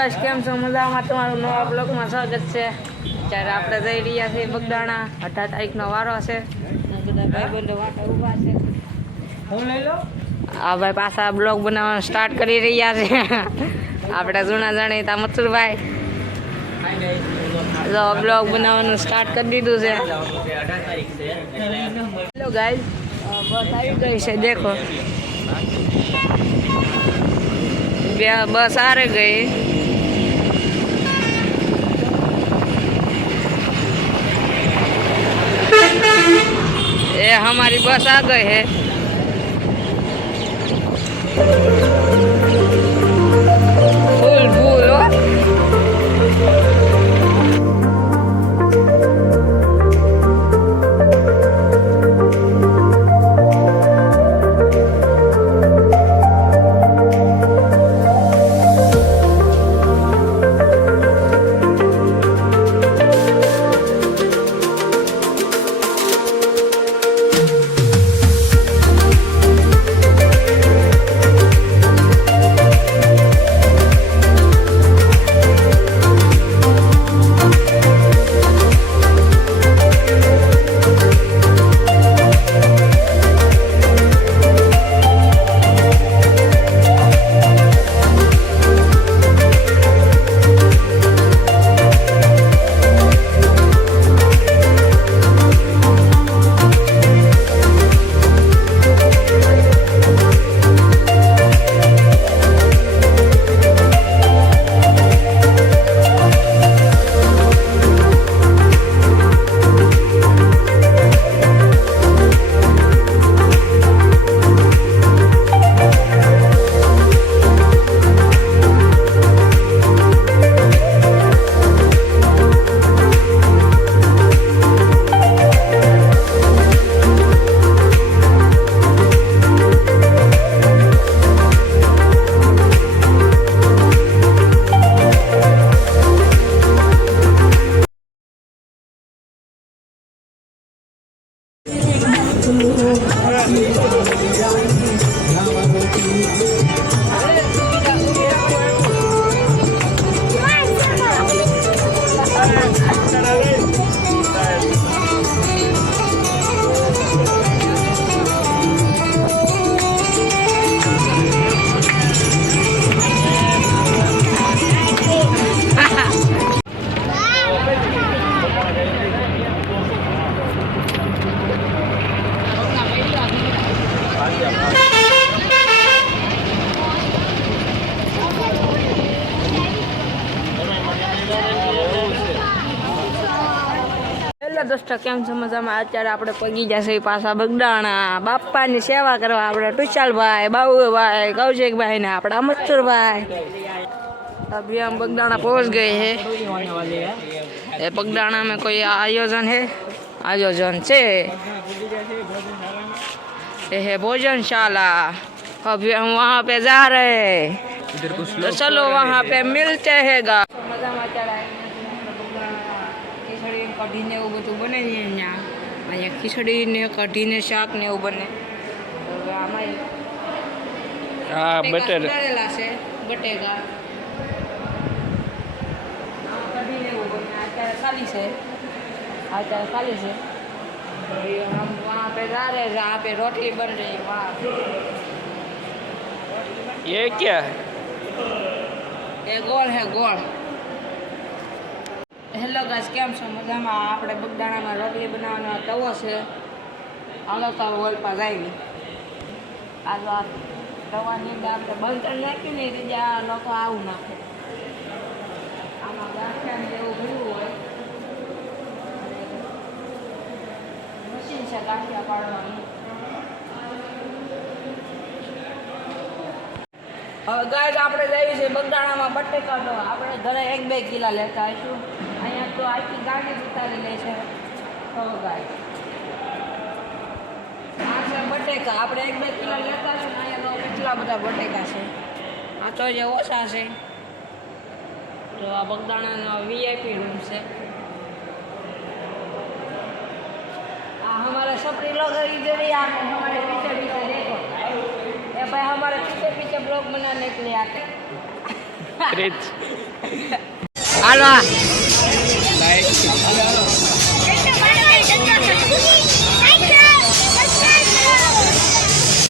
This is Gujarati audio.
ગાઈસ કેમ છો મજામાં તમારું નવા બ્લોગમાં સ્વાગત છે। ત્યારે આપણે જઈ રહ્યા છીએ બગદાણા 18 તારીખનો વારો છે બધા ભાઈબંધો વાટે ઊભા છે હું લઈ લો આ ભાઈ પાછા બ્લોગ બનાવવાનું સ્ટાર્ટ કરી રહ્યા છે આપણે જૂના જાણીતા મથુરભાઈ જો બ્લોગ બનાવવાનું સ્ટાર્ટ કરી દીધું છે। હેલો ગાઈસ બસ આવી ગઈ છે देखो बस आ रही गई ये हमारी बस आ गई है। फुल फुल हो दोस्तों केम छो मजामां अत्यारे आपणे पगी जशे पाछा बगदाणा बाप्पानी सेवा करवा आपणे टुचाल भाई बाबू भाई कौशिक भाई ने आपड़ा मच्छर भाई अभी हम बगदाणा पहुंच गए हैं। ये बगदाणा में कोई आयोजन है आयोजन से ये है भोजनशाला अभी हम वहाँ पे जा रहे हैं तो चलो वहाँ पे मिलते हैं। कढ़ी ने એવું બધું બને છે અહીંયા અહીંયા ખીચડી ને કઢી ને શાક ને એવું બને તો આમાં આ બટેલા છે બટેકા કઢી ને એવું બને અત્યારે ખાલી છે અત્યારે ખાલી છે हम वहाँ पे जा रहे हैं जहाँ पे रोटली बन रही है वहाँ ये क्या है ये गोल है गोल। હેલો ગાઈસ કેમ છો મજામાં આપણે બગદાણામાં રોટલી બનાવવાનો તવો છે હાલો તો વોલપા જાવી આ તવાની અંદર આપણે બળતણ નાખ્યું ને એટલે આ લોકો આવું નાખે આમાં ગાંઠિયા જેવું ભર્યું હોય મશીન છે ગાંઠિયા પાડવાનું। હવે ગાઈસ આપણે જઈએ છીએ બગદાણામાં બટેકા તો આપણે ઘરે 1-2 કિલા લેતા આવીશું અહીંયા તો આખી ગાડી ઉતારી લે છે। તો ગાઈસ આ છે બટેકા આપણે 1-2 કિલો લેતા આવીશું અહીંયા તો કેટલા બધા બટેકા છે આ તો જે ઓછા છે તો આ બગદાણાનો વીઆઈપી રૂમ છે। આ हमारे सपरी लोग इधर ही आते हैं हमारे पीछे पीछे देखो ये भाई हमारे पीछे पीछे ब्लॉग बनाने के लिए आते हैं। હાલો લાઈક